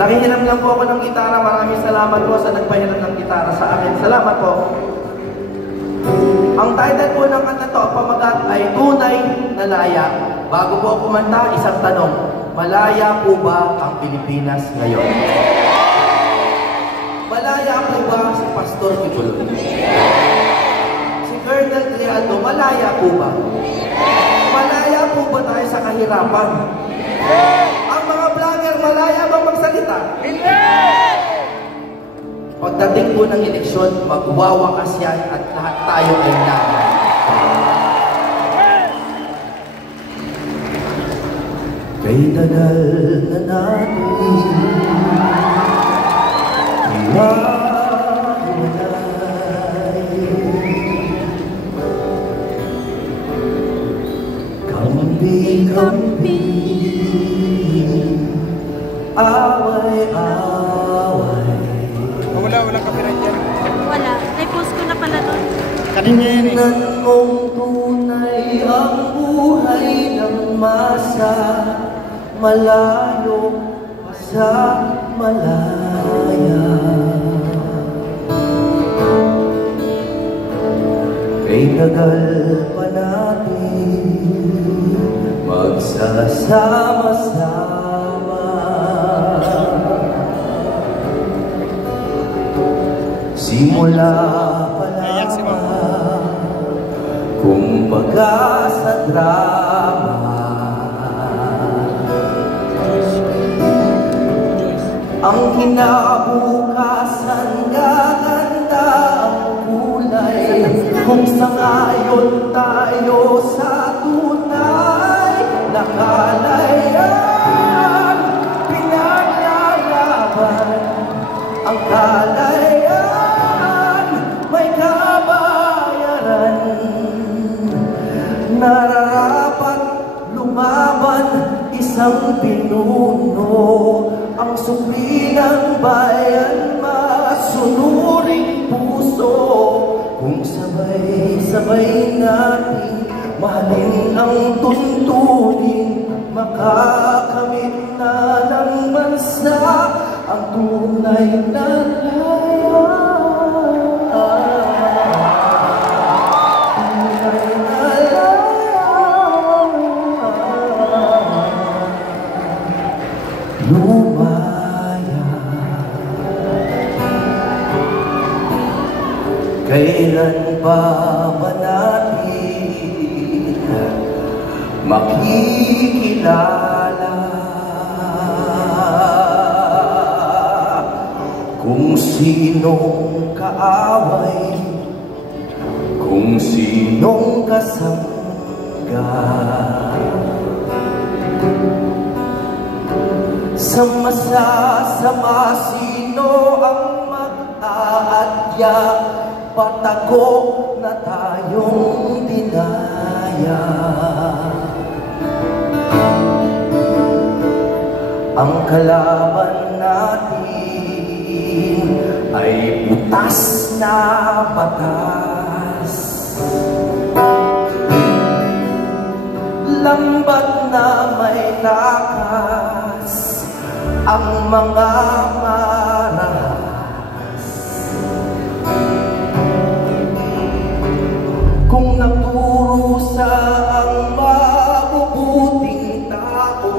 Nakihiram lang po ako ng gitara. Maraming salamat po sa nagpahiram ng gitara sa akin. Salamat po. Ang title po ng kanta to, ang pamagat ay Tunay na Laya. Bago po kumanta, isang tanong. Malaya po ba ang Pilipinas ngayon? Malaya po ba si Pastor Kibul? Si Colonel Trialdo, malaya po ba? Malaya po ba tayo sa kahirapan? Ang mga vlogger, malaya ba magsalita? Hindi! Pagdating po ng eleksyon, magwawakas yan at lahat tayo ay laban. Kay tagal na natin kampi-kampi, away-away. Wala copyright yan. Wala. I-post ko na pala doon. Kanina yan eh. Tingnan mong tunay ang buhay ng masa, malayo sa malaya. Kay tagal pa natin magsasama-sama, simula pa lamang kumbaga sa drama. Ang kinabukasan gaganda ang kulay, kung sangayon tayo sa tunay na kalayan, pinaglalaban ang kalayan, may kabayaran. Nararapat lumaban isang pinuno, ang supli ng bayan, masunuring puso. Kung sabay-sabay natin mahalin ang tuntunin, makakamit na ng bansa ang tunay na laya. Tunay na laya. Lumaya. Kailan pa ba natin makikilala kung sinong kaaway, kung sinong kasangga? Sa masasama sino ang mag-aadya, patago na tayong dinaya. Ang kalaban natin ay butas na batas, lambat na may lakas ang mga marahas. Kung nagdurusa ang mabubuting tao,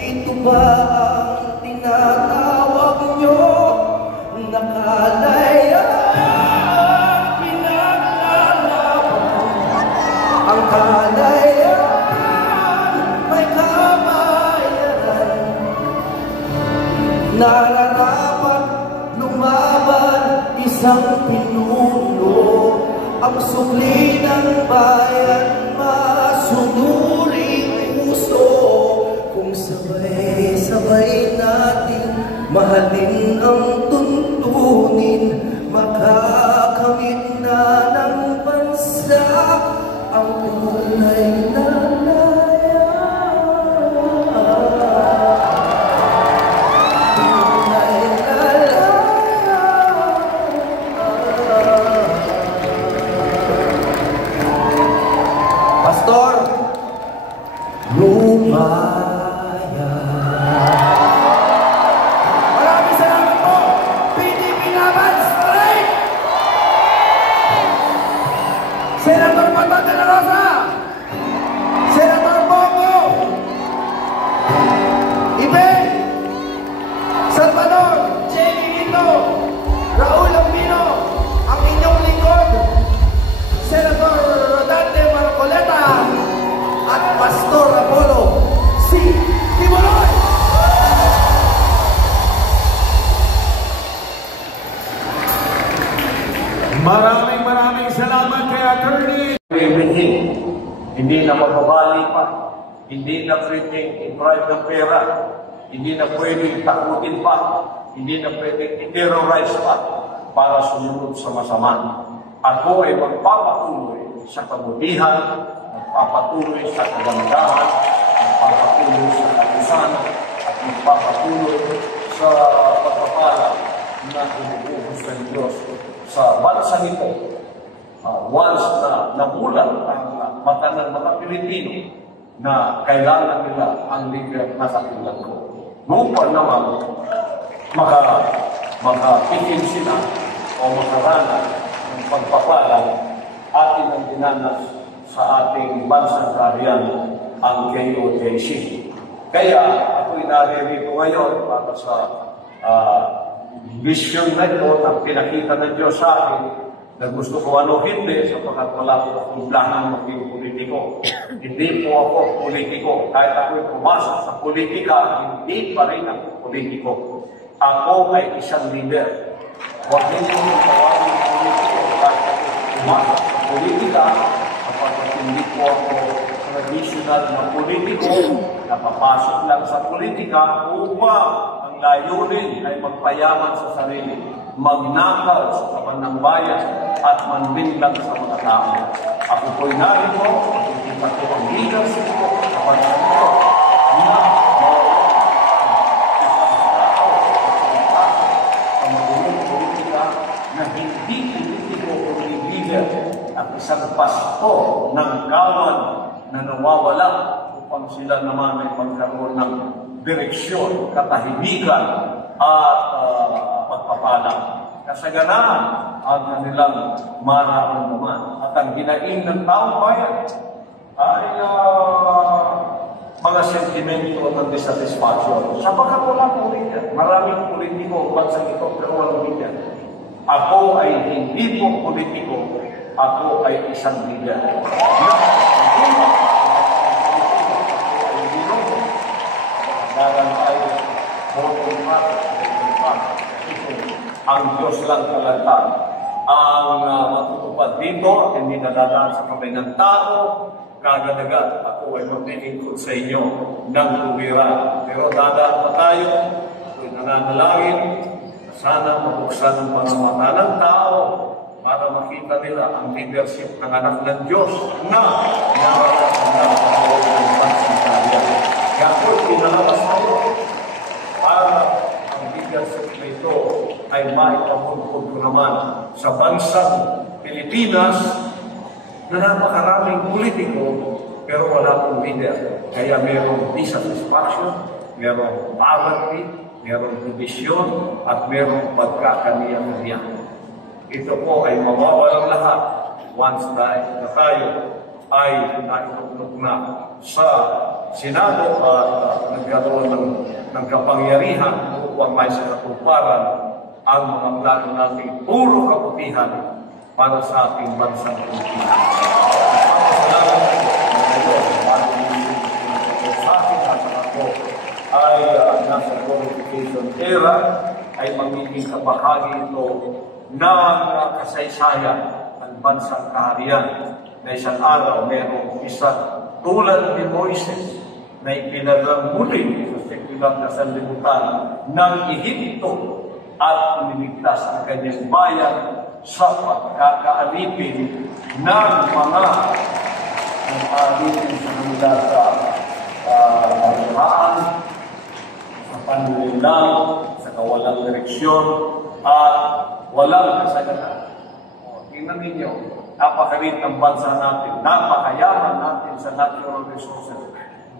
ito ba ang tinatawag nyo na kalayaan? Pinaglalaban ang kalayaan, may kabayaran. Nararapat lumaban isang pinuno, ang supli ng bayan, masunuring puso. Kung sabay-sabay natin mahalin ang tuntunin, makakamit na ng bansa ang tunay na laya. Tunay na laya. Pastor, lumaya. Hindi na mababali pa. Hindi na pwedeng i-bribe ng pera. Hindi na pwedeng takutin pa. Hindi na pwedeng i-terrorize pa para sumunod sa masama. Ako ay magpapatuloy sa kabutihan, magpapatuloy sa kagandahan, magpapatuloy sa kalusan, at magpapatuloy sa pagpapala na inuubos ng Diyos sa bansa nito. Once na namulat ang mata ng mga Pilipino na kailangan nila ang leader na katulad ko. Upang naman makapitin sila o makaranas ng pagpapalang atin ang dinanas sa ating bansang kaharian, ang KOJC. Kaya ako'y naririto ngayon para sa vision na ito na pinakita ng Diyos sa akin na gusto ko hindi sapagkat wala po akong planong maging politiko. Hindi po ako politiko. Kahit ako'y pumasok sa politika, hindi pa rin ako politiko. Ako ay isang leader. Huwag din po tawagin politiko kahit ako'y pumasok sa politika sapagkat hindi po ako traditional na politiko na papasok lang sa politika upang ang layunin ay magpayaman sa sarili, magnakaw sa taban ng bayan at manbinlang sa mga tao. Ako po'y narito, makikita ko ang leadership ko sa bansa nito na sa magulong politika na hindi politiko o leader at isang pasto ng kawan na nawawala upang sila naman ay magkaroon ng direksyon, katahimikan at pagpapala. Kasaganaan ang kanilang mararamdaman. At ang ginain ng taong bayan ay mga sentimento at dissatisfaction. Sapagkat wala po rin yan. Maraming politiko ang bansang ito, pero walang rin yan. Ako ay hindi po politiko. Ako ay isang leader. Daran tayo, bottom up, ang Diyos lang talaga ang matutupad dito at hindi nadadaan sa kamay ng tao. Kagadagat ako ay maglilingkod sa inyo ng tubira. Pero dadaan pa tayo, ako'y nananalangin, sana mabuksan ang mga mata ng tao para makita nila ang leadership ng anak ng Diyos na naranasan ng Panginoon ng bansang kaharian. Kaya ako'y pinalabas tayo para ang leadership na ito ay maipamungkod ko naman sa bansang Pilipinas na napakaraming politiko pero wala pong leader. Kaya mayroong dissatisfaction, mayroong poverty, mayroong division, at mayroong pagkakaniya-niya. Ito po ay mawawalang lahat once na tayo ay naituklok na sa Senado at nagkaroon ng kapangyarihan upang may sakatuparan ang mga plano natin puro kabutihan para sa ating bansang Pilipinas. Salamat po sa akin at ako ay nasa glorification era ay magiging kabahagi ito ng kasaysayan ng bansang kaharian na isang araw mayroong isang tulad ni Moises na ipinalang muli sa sekular na sanlibutan ng Ehipto at umiligtas ang kanyang bayan sa pagkakaalipin ng mga alipin sa kanila sa kaluhaan, sa panlilaw, sa kawalang direksyon, at walang kasaganaan. Tingnan ninyo, napakalit ang bansa natin, napakayaman natin sa natural resources.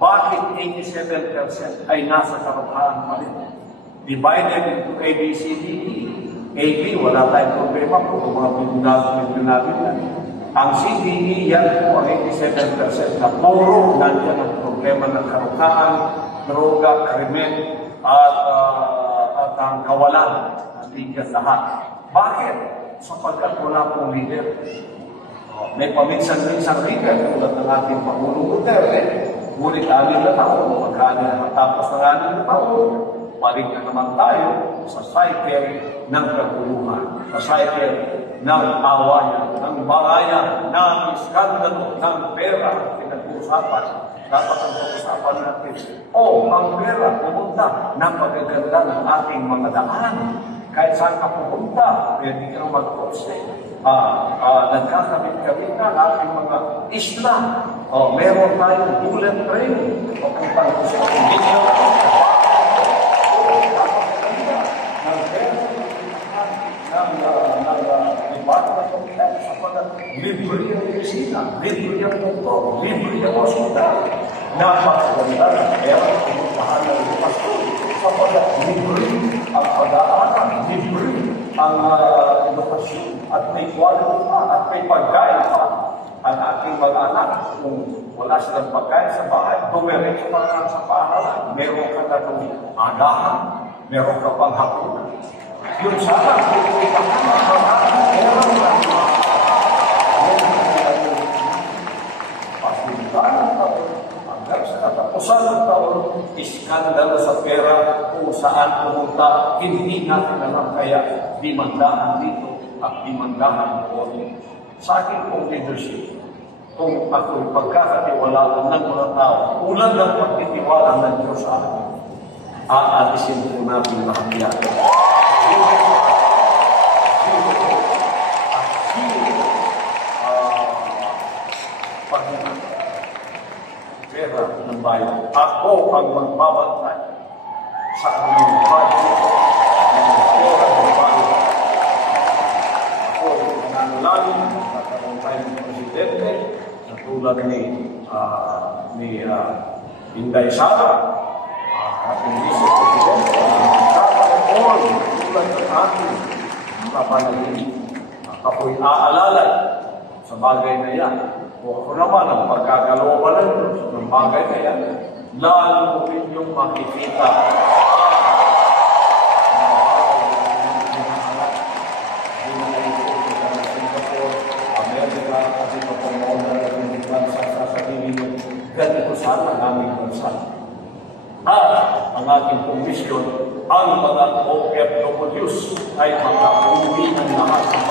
Bakit 87% ay nasa karuhaan pa rin? Divided into A, B, C, D, E. A, B, wala tayong problema kung mga pinagagawin natin yan. Ang C, D, E, yan po ang 87% na puro nandiyan ang problema ng karuhaan, droga, krimen, at ang kawalan ng ligas lahat. Bakit? Sapagkat wala pong leader. May paminsan-minsan leader tulad ng ating Pangulong Duterte. Ngunit 6 na taon, matapos ng 6 na taon, balik na naman tayo sa cycle ng kaguluhan, sa cycle ng awayan, ng barayan, ng iskandalo, ng pera, pag-uusapan, dapat ang pag-usapan natin, ang pera pumunta, napagaganda ng ating mga daan. Kahit saan ka pumunta, pwede ka mag-post nagkakabit-kabit na ating mga isla. Meron tayong bullet train. Papuntang gusto ko. Hindi nyo Department of Health sapagat libre yung opisina, libre yung doktor, libre yung hospital. Napakaganda ng pera pumuntahan ng pastor sapagat libre ang pag-aaral, libre ang edukasyon at may quality pa at may pagkain pa. Ang ating mga anak, kung wala silang pagkain sa bahay, dumiretso pa lang sa paaralan. Meron ka na itong agahan, meron ka pang hapunan. Yung sana, kung ka na maraming meron na pasintahan ng taon, hanggang sa katapusan ng taon, iskandalo sa pera kung saan pumunta, hindi natin alam kaya dimandahan dito at dimandahan doon. Sa akin kong leadership, kung ako'y pagkakatiwalaan ng mga tao, ulan ng pagtitiwala ng Diyos sa akin, aalisin po natin lahat yan. Pera ng bayan. Ako ang magbabantay sa aming budget ng pera ng bayan. Ako ang nananalig na karontay ng Presidente na tulad ni Inday Sara, ating Vice Presidente, nagkakaroon tulad ng ating kapanalig. Ako'y aalalay sa bagay na yan. O ako naman ang pagkakalobalan ng bagay na yan, lalo ninyong makikita Singapore, Amerika, kasi papamoon na ng bansa sa sarili nyo, ganito sana naming bansa. At ang ating komisyon, ang mga OFWs ay makauwi ng lahat ng